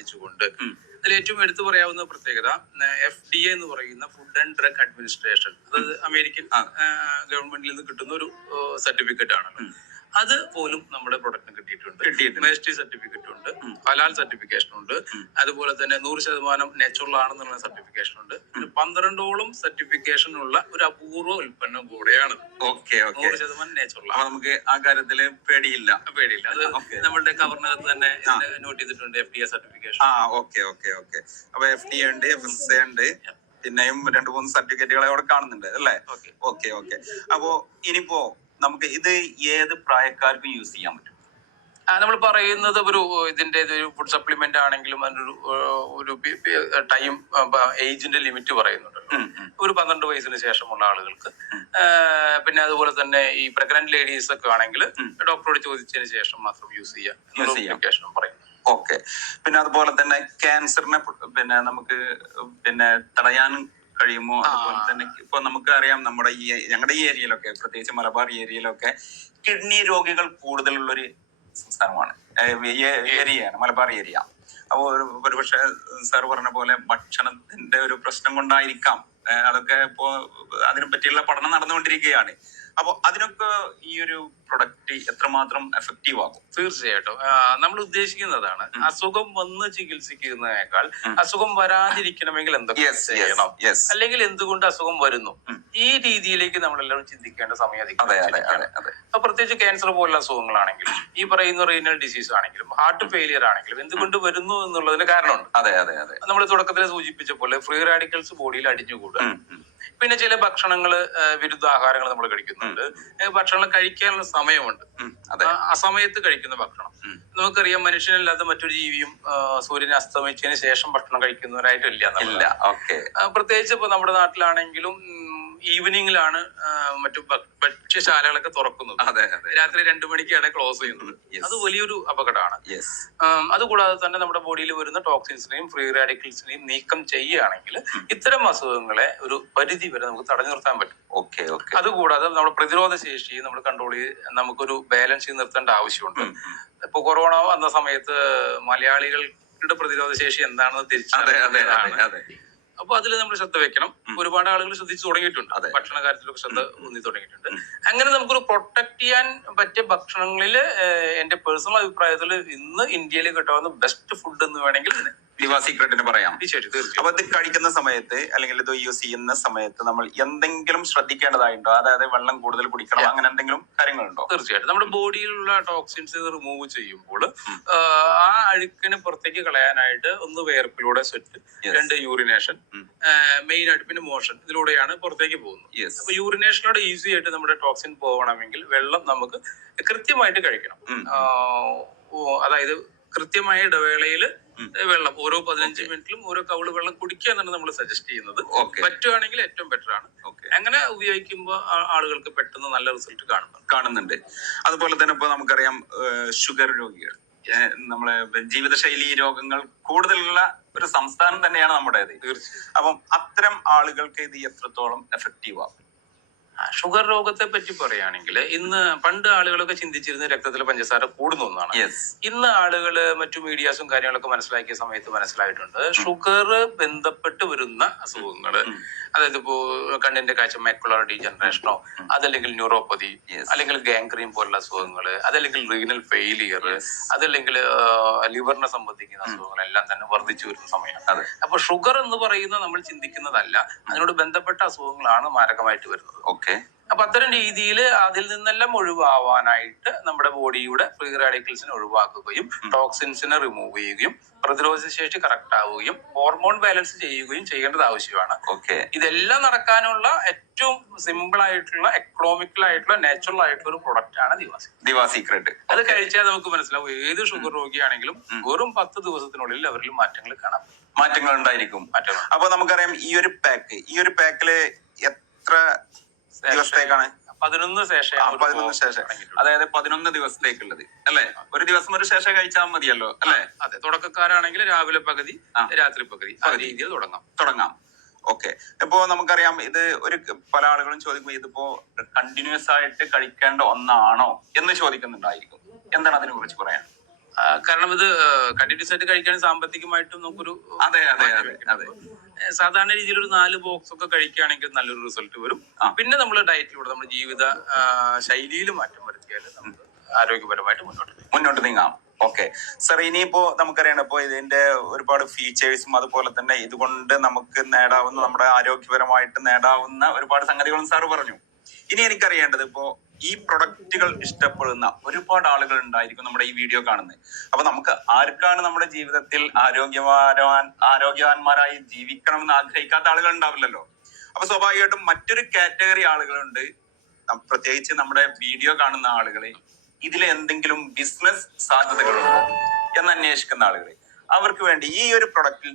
പാലിച്ചുകൊണ്ട് അതിൽ ഏറ്റവും എടുത്തു പറയാവുന്ന പ്രത്യേകത FDA എന്ന് പറയുന്ന ഫുഡ് ആൻഡ് ഡ്രഗ് അഡ്മിനിസ്ട്രേഷൻ, അത് അമേരിക്കൻ ഗവൺമെന്റിൽ നിന്ന് കിട്ടുന്ന ഒരു സർട്ടിഫിക്കറ്റ് ആണ്. അത് പോലും നമ്മുടെ പ്രൊഡക്റ്റിന് കിട്ടിയിട്ടുണ്ട്. MST സർട്ടിഫിക്കറ്റ് ഉണ്ട്, ഹലാൽ സർട്ടിഫിക്കേഷൻ ഉണ്ട്, അതുപോലെ തന്നെ 100% നാച്ചുറൽ ആണെന്നുള്ള സർട്ടിഫിക്കേഷൻ ഉണ്ട്. 12ഓളം സർട്ടിഫിക്കേഷൻ ഉള്ള ഒരു അപൂർവ ഉൽപ്പന്നം കൂടെയാണ്. 100% നാച്ചുറൽ. നമുക്ക് ആ കാര്യത്തില് പേടിയില്ല. അത് നമ്മളുടെ കവറിനകത്ത് തന്നെ നോട്ട് ചെയ്തിട്ടുണ്ട്, FDA സർട്ടിഫിക്കേഷൻ. അപ്പൊ FDA ഉണ്ട്, FSA ഉണ്ട്, പിന്നെയും 2-3 സർട്ടിഫിക്കറ്റുകളെ അവിടെ കാണുന്നുണ്ട് അല്ലേ? ഓക്കെ. അപ്പോ ഇനിയിപ്പോ നമുക്ക് ഇത് ഏത് പ്രായക്കാർക്കും യൂസ് ചെയ്യാൻ പറ്റും? നമ്മൾ പറയുന്നത് ഇതിന്റെ ഒരു ഫുഡ് സപ്ലിമെന്റ് ആണെങ്കിലും ഒരു ടൈം ഏജിന്റെ ലിമിറ്റ് പറയുന്നുണ്ട്. ഒരു 12 വയസ്സിന് ശേഷമുള്ള ആളുകൾക്ക്, പിന്നെ അതുപോലെ തന്നെ ഈ പ്രഗ്നന്റ് ലേഡീസ് ഒക്കെ ആണെങ്കിൽ ഡോക്ടറോട് ചോദിച്ചതിന് ശേഷം മാത്രം യൂസ് ചെയ്യാം പറയുന്നു. ഓക്കെ. പിന്നെ അതുപോലെ തന്നെ ക്യാൻസറിനെ പിന്നെ നമുക്ക് തടയാൻ കഴിയുമോ? അതുപോലെ തന്നെ ഇപ്പൊ നമുക്ക് അറിയാം, ഞങ്ങളുടെ ഈ ഏരിയയിലൊക്കെ, പ്രത്യേകിച്ച് മലബാർ ഏരിയയിലൊക്കെ കിഡ്നി രോഗികൾ കൂടുതലുള്ളൊരു സംസ്ഥാനമാണ്, ഏരിയയാണ് മലബാർ ഏരിയ. അപ്പോ ഒരുപക്ഷെ സാർ പറഞ്ഞ പോലെ ഭക്ഷണത്തിന്റെ ഒരു പ്രശ്നം കൊണ്ടായിരിക്കാം അതൊക്കെ. ഇപ്പോ അതിനെ പറ്റിയുള്ള പഠനം നടന്നുകൊണ്ടിരിക്കുകയാണ്. അപ്പൊ അതിനൊക്കെ ഈ ഒരു പ്രൊഡക്റ്റ് എത്രമാത്രം എഫക്റ്റീവ് ആകും? തീർച്ചയായിട്ടും നമ്മൾ ഉദ്ദേശിക്കുന്നതാണ്, അസുഖം വന്ന് ചികിത്സിക്കുന്നതിനേക്കാൾ അസുഖം വരാതിരിക്കണമെങ്കിൽ എന്തൊക്കെ ചെയ്യണം, അല്ലെങ്കിൽ എന്തുകൊണ്ട് അസുഖം വരുന്നു, ഈ രീതിയിലേക്ക് നമ്മളെല്ലാവരും ചിന്തിക്കേണ്ട സമയം അധികം. അപ്പൊ പ്രത്യേകിച്ച് ക്യാൻസർ പോലുള്ള അസുഖങ്ങളാണെങ്കിലും, ഈ പറയുന്ന റീനൽ ഡിസീസ് ആണെങ്കിലും, ഹാർട്ട് ഫെയിലിയർ ആണെങ്കിലും എന്തുകൊണ്ട് വരുന്നു എന്നുള്ളതിന് കാരണമുണ്ട്. നമ്മൾ തുടക്കത്തിൽ സൂചിപ്പിച്ച പോലെ ഫ്രീ റാഡിക്കൽസ് ബോഡിയിൽ അടിഞ്ഞുകൂടുക, പിന്നെ ചില ഭക്ഷണങ്ങള്, വിരുദ്ധാഹാരങ്ങൾ നമ്മൾ കഴിക്കുന്നുണ്ട്. ഭക്ഷണം കഴിക്കാനുള്ള സമയമുണ്ട്, ആ സമയത്ത് കഴിക്കുന്ന ഭക്ഷണം. നമുക്കറിയാം, മനുഷ്യനല്ലാത്ത മറ്റൊരു ജീവിയും സൂര്യൻ അസ്തമിച്ചതിന് ശേഷം ഭക്ഷണം കഴിക്കുന്നവരായിട്ടില്ല. പ്രത്യേകിച്ച് ഇപ്പൊ നമ്മുടെ നാട്ടിലാണെങ്കിലും ഈവനിങ്ങിലാണ് മറ്റു ഭക്ഷ്യശാലകളൊക്കെ തുറക്കുന്നത്. രാത്രി 2 മണിക്കാണ് ക്ലോസ് ചെയ്യുന്നത്. അത് വലിയൊരു അപകടമാണ്. അതുകൂടാതെ തന്നെ നമ്മുടെ ബോഡിയിൽ വരുന്ന ടോക്സിൻസിനെയും ഫ്രീ റാഡിക്കൽസിനെയും നീക്കം ചെയ്യുകയാണെങ്കിൽ ഇത്തരം അസുഖങ്ങളെ ഒരു പരിധി വരെ നമുക്ക് തടഞ്ഞു നിർത്താൻ പറ്റും. അതുകൂടാതെ നമ്മുടെ പ്രതിരോധ ശേഷി നമ്മൾ കൺട്രോൾ ചെയ്ത് നമുക്കൊരു ബാലൻസ് ചെയ്ത് നിർത്തേണ്ട ആവശ്യമുണ്ട്. ഇപ്പൊ കൊറോണ വന്ന സമയത്ത് മലയാളികളുടെ പ്രതിരോധ ശേഷി എന്താണെന്ന് തിരിച്ചറിയാൻ, അപ്പൊ അതിൽ നമ്മൾ ശ്രദ്ധ വെക്കണം. ഒരുപാട് ആളുകൾ ശ്രദ്ധിച്ചു തുടങ്ങിയിട്ടുണ്ട്, ഭക്ഷണ കാര്യത്തിലൊക്കെ ശ്രദ്ധ ഊന്നി തുടങ്ങിയിട്ടുണ്ട്. അങ്ങനെ നമുക്കൊരു പ്രൊട്ടക്ട് ചെയ്യാൻ പറ്റിയ ഭക്ഷണങ്ങളിൽ എന്റെ പേഴ്സണൽ അഭിപ്രായത്തിൽ ഇന്ന് ഇന്ത്യയിൽ കിട്ടാവുന്ന ബെസ്റ്റ് ഫുഡ് എന്ന് വേണമെങ്കിൽ ദിവാ സീക്രട്ടിന് പറയാം. അപ്പൊ ഇത് കഴിക്കുന്ന സമയത്ത് അല്ലെങ്കിൽ ഇത് യൂസ് ചെയ്യുന്ന സമയത്ത് നമ്മൾ എന്തെങ്കിലും ശ്രദ്ധിക്കേണ്ടതായിട്ടുണ്ടോ? അതായത് വെള്ളം കൂടുതൽ കുടിക്കണം, അങ്ങനെ എന്തെങ്കിലും കാര്യങ്ങളുണ്ടോ? തീർച്ചയായിട്ടും. നമ്മുടെ ബോഡിയിലുള്ള ടോക്സിൻസ് റിമൂവ് ചെയ്യുമ്പോൾ ആ അഴുക്കിനെ പുറത്തേക്ക് കളയാനായിട്ട് ഒന്ന് വേർപ്പിലൂടെ സ്വെറ്റ്, 2 യൂറിനേഷൻ, മെയിൻ ആയിട്ട് പിന്നെ മോഷൻ, ഇതിലൂടെയാണ് പുറത്തേക്ക് പോകുന്നത്. അപ്പൊ യൂറിനേഷനോട് ഈസി ആയിട്ട് നമ്മുടെ ടോക്സിൻ പോകണമെങ്കിൽ വെള്ളം നമുക്ക് കൃത്യമായിട്ട് കഴിക്കണം. അതായത് കൃത്യമായ ഇടവേളയിൽ വെള്ളം ഓരോ 15 മിനിറ്റിലും ഓരോ കൗള് വെള്ളം കുടിക്കുക എന്നാണ് നമ്മൾ സജസ്റ്റ് ചെയ്യുന്നത്. പറ്റുവാണെങ്കിൽ ഏറ്റവും ബെറ്റർ ആണ്. അങ്ങനെ ഉപയോഗിക്കുമ്പോൾ ആളുകൾക്ക് പെട്ടെന്ന് നല്ല റിസൾട്ട് കാണുന്നുണ്ട്. അതുപോലെ തന്നെ ഇപ്പൊ നമുക്കറിയാം, ഷുഗർ രോഗികൾ, നമ്മളെ ജീവിതശൈലി രോഗങ്ങൾ കൂടുതലുള്ള ഒരു സംസ്ഥാനം തന്നെയാണ് നമ്മുടേത്. അപ്പം അത്തരം ആളുകൾക്ക് ഇത് എത്രത്തോളം എഫക്റ്റീവ് ആകും? ഷുഗർ രോഗത്തെ പറ്റി പറയുകയാണെങ്കിൽ, പണ്ട് ആളുകളൊക്കെ ചിന്തിച്ചിരുന്ന രക്തത്തിലെ പഞ്ചസാര കൂടുന്ന ഒന്നാണ്. ഇന്ന് ആളുകള് മറ്റു മീഡിയാസും കാര്യങ്ങളൊക്കെ മനസ്സിലാക്കിയ സമയത്ത് മനസ്സിലായിട്ടുണ്ട്, ഷുഗർ ബന്ധപ്പെട്ട് വരുന്ന അസുഖങ്ങള്, അതായത് ഇപ്പോ കണ്ണിന്റെ കാഴ്ച, മാക്കുലർ ഡീജനറേഷനോ, അതല്ലെങ്കിൽ ന്യൂറോപ്പതി, അല്ലെങ്കിൽ ഗാംഗ്രീൻ പോലുള്ള അസുഖങ്ങള്, അതല്ലെങ്കിൽ റീനൽ ഫെയിലിയർ, അതല്ലെങ്കിൽ ലിവറിനെ സംബന്ധിക്കുന്ന അസുഖങ്ങളെല്ലാം തന്നെ വർദ്ധിച്ചു വരുന്ന സമയമാണ്. അപ്പൊ ഷുഗർ എന്ന് പറയുന്ന നമ്മൾ ചിന്തിക്കുന്നതല്ല, അതിനോട് ബന്ധപ്പെട്ട അസുഖങ്ങളാണ് മാരകമായിട്ട് വരുന്നത്. അപ്പൊ അത്തരം രീതിയിൽ അതിൽ നിന്നെല്ലാം ഒഴിവാവാനായിട്ട് നമ്മുടെ ബോഡിയുടെ ഫ്രീ റാഡിക്കൽസിനെ ഒഴിവാക്കുകയും ടോക്സിൻസിനെ റിമൂവ് ചെയ്യുകയും പ്രതിരോധ ശേഷി കറക്റ്റ് ആവുകയും ഹോർമോൺ ബാലൻസ് ചെയ്യുകയും ചെയ്യേണ്ടത് ആവശ്യമാണ്. ഇതെല്ലാം നടക്കാനുള്ള ഏറ്റവും സിമ്പിൾ ആയിട്ടുള്ള, എക്കണോമിക്കൽ ആയിട്ടുള്ള, നാച്ചുറൽ ആയിട്ടുള്ള ഒരു പ്രൊഡക്റ്റ് ആണ് ദിവാ സീക്രട്ട്. അത് കഴിച്ചാൽ നമുക്ക് മനസ്സിലാവും, ഏത് ഷുഗർ രോഗിയാണെങ്കിലും വെറും 10 ദിവസത്തിനുള്ളിൽ അവരിൽ മാറ്റങ്ങൾ ഉണ്ടായിരിക്കും. അപ്പൊ നമുക്കറിയാം, ഈ ഒരു പാക്കില് എത്ര ദിവസത്തേക്കാണ്? 11 ശേഷം. അതായത് 11 ദിവസത്തേക്കുള്ളത് അല്ലെ? ഒരു ദിവസം ഒരു ശേഷം കഴിച്ചാൽ മതിയല്ലോ അല്ലെ? അതെ. തുടക്കക്കാരാണെങ്കിൽ രാവിലെ പകുതി, രാത്രി പകുതി, ആ രീതിയിൽ തുടങ്ങാം. ഓക്കെ. ഇപ്പോ നമുക്കറിയാം, ഇത് പല ആളുകളും ചോദിക്കുമ്പോൾ ഇതിപ്പോ കണ്ടിന്യൂസ് ആയിട്ട് കഴിക്കേണ്ട ഒന്നാണോ എന്ന് ചോദിക്കുന്നുണ്ടായിരിക്കും. എന്താണ് അതിനെ കുറിച്ച് പറയാൻ? കാരണം ഇത് കണ്ടിന്യൂസ് ആയിട്ട് കഴിക്കാൻ സാമ്പത്തികമായിട്ടും നമുക്കൊരു അതെ അതെ അതെ അതെ സാധാരണ രീതിയിൽ ഒരു 4 ബോക്സ് ഒക്കെ കഴിക്കുകയാണെങ്കിൽ നല്ലൊരു റിസൾട്ട് വരും. പിന്നെ നമ്മൾ ഡയറ്റിലൂടെ നമ്മുടെ ജീവിത ശൈലിയിൽ മാറ്റം വരുത്തിയാൽ നമുക്ക് ആരോഗ്യപരമായിട്ട് മുന്നോട്ട് നീങ്ങാം. ഓക്കെ സർ, ഇനിയിപ്പോ നമുക്കറിയണം ഇപ്പോ ഇതിന്റെ ഒരുപാട് ഫീച്ചേഴ്സും അതുപോലെ തന്നെ ഇതുകൊണ്ട് നമുക്ക് നേടാവുന്ന നമ്മുടെ ആരോഗ്യപരമായിട്ട് നേടാവുന്ന ഒരുപാട് സംഗതികളും സാറ് പറഞ്ഞു. ഇനി എനിക്കറിയേണ്ടത് ഇപ്പോ ഈ പ്രൊഡക്റ്റുകൾ ഇഷ്ടപ്പെടുന്ന ഒരുപാട് ആളുകൾ ഉണ്ടായിരിക്കും നമ്മുടെ ഈ വീഡിയോ കാണുന്നത്. അപ്പൊ നമുക്ക് ആർക്കാണ് നമ്മുടെ ജീവിതത്തിൽ ആരോഗ്യവാന്മാരായി ജീവിക്കണമെന്ന് ആഗ്രഹിക്കാത്ത ആളുകൾ ഉണ്ടാവില്ലല്ലോ. അപ്പൊ സ്വാഭാവികമായിട്ടും മറ്റൊരു കാറ്റഗറി ആളുകളുണ്ട്, പ്രത്യേകിച്ച് നമ്മുടെ വീഡിയോ കാണുന്ന ആളുകളെ ഇതിൽ എന്തെങ്കിലും ബിസിനസ് സാധ്യതകളുണ്ടോ എന്ന് അന്വേഷിക്കുന്ന ആളുകൾ. അവർക്ക് വേണ്ടി ഈ ഒരു പ്രൊഡക്റ്റിൽ